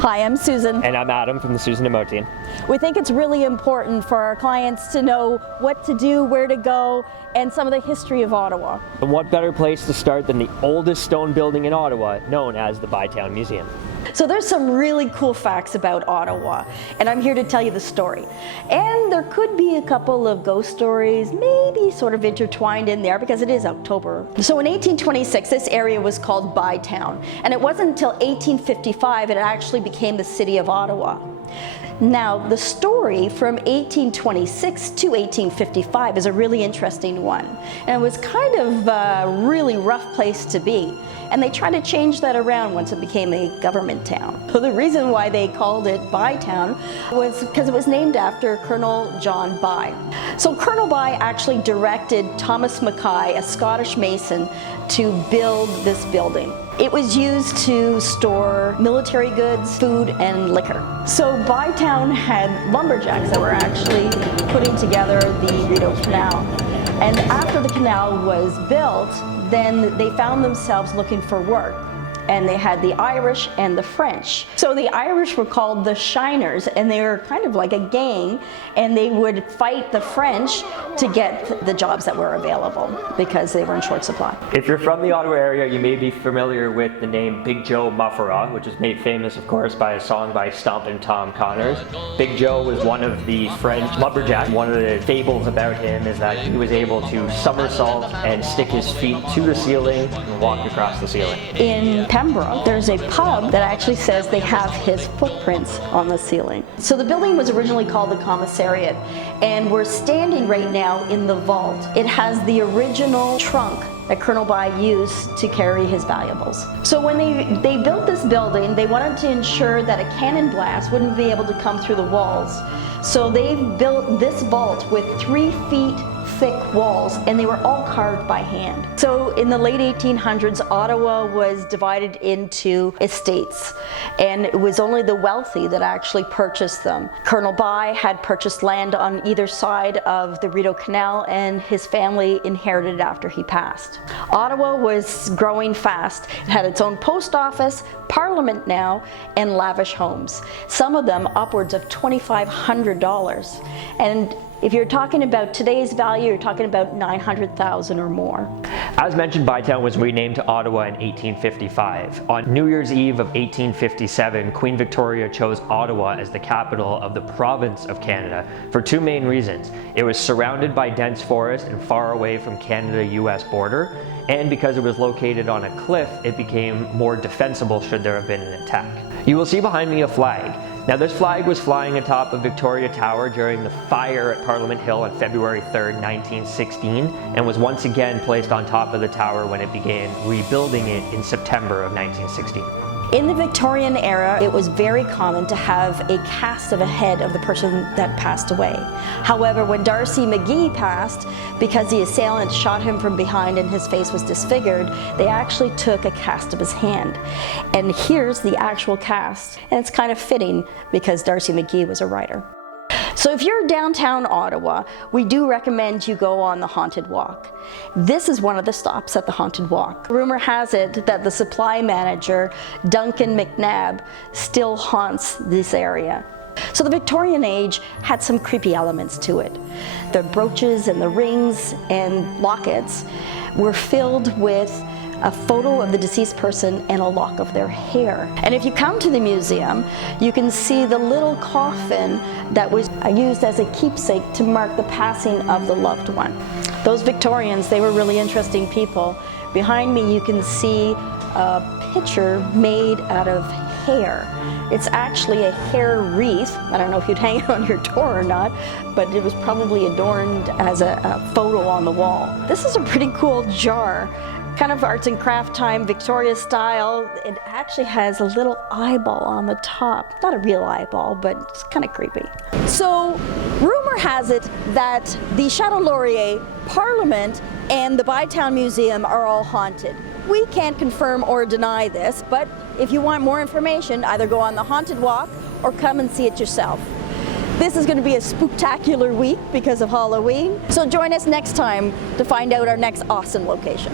Hi, I'm Susan. And I'm Adam from the Susan Emo team. We think it's really important for our clients to know what to do, where to go, and some of the history of Ottawa. And what better place to start than the oldest stone building in Ottawa, known as the Bytown Museum. So there's some really cool facts about Ottawa, and I'm here to tell you the story. And there could be a couple of ghost stories, maybe sort of intertwined in there because it is October. So in 1826, this area was called Bytown, and it wasn't until 1855 it actually became the city of Ottawa. Now, the story from 1826 to 1855 is a really interesting one. And it was kind of a really rough place to be. And they tried to change that around once it became a government town. So the reason why they called it Bytown was because it was named after Colonel John By. So Colonel By actually directed Thomas Mackay, a Scottish mason, to build this building. It was used to store military goods, food, and liquor. So Bytown had lumberjacks that were actually putting together the Rideau Canal. And after the canal was built, then they found themselves looking for work. And they had the Irish and the French. So the Irish were called the Shiners, and they were kind of like a gang, and they would fight the French to get the jobs that were available because they were in short supply. If you're from the Ottawa area, you may be familiar with the name Big Joe Mufferaw, which was made famous, of course, by a song by Stompin' Tom Connors. Big Joe was one of the French lumberjacks. One of the fables about him is that he was able to somersault and stick his feet to the ceiling and walk across the ceiling. In Pembroke, there's a pub that actually says they have his footprints on the ceiling. So the building was originally called the Commissariat, and we're standing right now in the vault. It has the original trunk that Colonel By used to carry his valuables. So when they built this building, they wanted to ensure that a cannon blast wouldn't be able to come through the walls. So they built this vault with 3 feet thick walls, and they were all carved by hand. So in the late 1800s, Ottawa was divided into estates, and it was only the wealthy that actually purchased them. Colonel By had purchased land on either side of the Rideau Canal, and his family inherited it after he passed. Ottawa was growing fast. It had its own post office, parliament now, and lavish homes. Some of them upwards of $2,500. And if you're talking about today's value, you're talking about $900,000 or more. As mentioned, Bytown was renamed to Ottawa in 1855. On New Year's Eve of 1857, Queen Victoria chose Ottawa as the capital of the province of Canada for 2 main reasons. It was surrounded by dense forest and far away from Canada-US border, and because it was located on a cliff, it became more defensible should there have been an attack. You will see behind me a flag. Now, this flag was flying atop of Victoria Tower during the fire at Parliament Hill on February 3rd, 1916, and was once again placed on top of the tower when it began rebuilding it in September of 1916. In the Victorian era, it was very common to have a cast of a head of the person that passed away. However, when Darcy McGee passed, because the assailant shot him from behind and his face was disfigured, they actually took a cast of his hand. And here's the actual cast. And it's kind of fitting because Darcy McGee was a writer. So if you're downtown Ottawa, we do recommend you go on the Haunted Walk. This is one of the stops at the Haunted Walk. Rumor has it that the supply manager, Duncan McNabb, still haunts this area. So the Victorian age had some creepy elements to it. The brooches and the rings and lockets were filled with a photo of the deceased person and a lock of their hair. And if you come to the museum, you can see the little coffin that was used as a keepsake to mark the passing of the loved one. Those Victorians, they were really interesting people. Behind me you can see a picture made out of hair. It's actually a hair wreath. I don't know if you'd hang it on your door or not, but it was probably adorned as a photo on the wall. This is a pretty cool jar. Kind of arts and craft time, Victoria style. It actually has a little eyeball on the top. Not a real eyeball, but it's kind of creepy. So, rumor has it that the Chateau Laurier, Parliament, and the Bytown Museum are all haunted. We can't confirm or deny this, but if you want more information, either go on the Haunted Walk or come and see it yourself. This is going to be a spooktacular week because of Halloween, so join us next time to find out our next awesome location.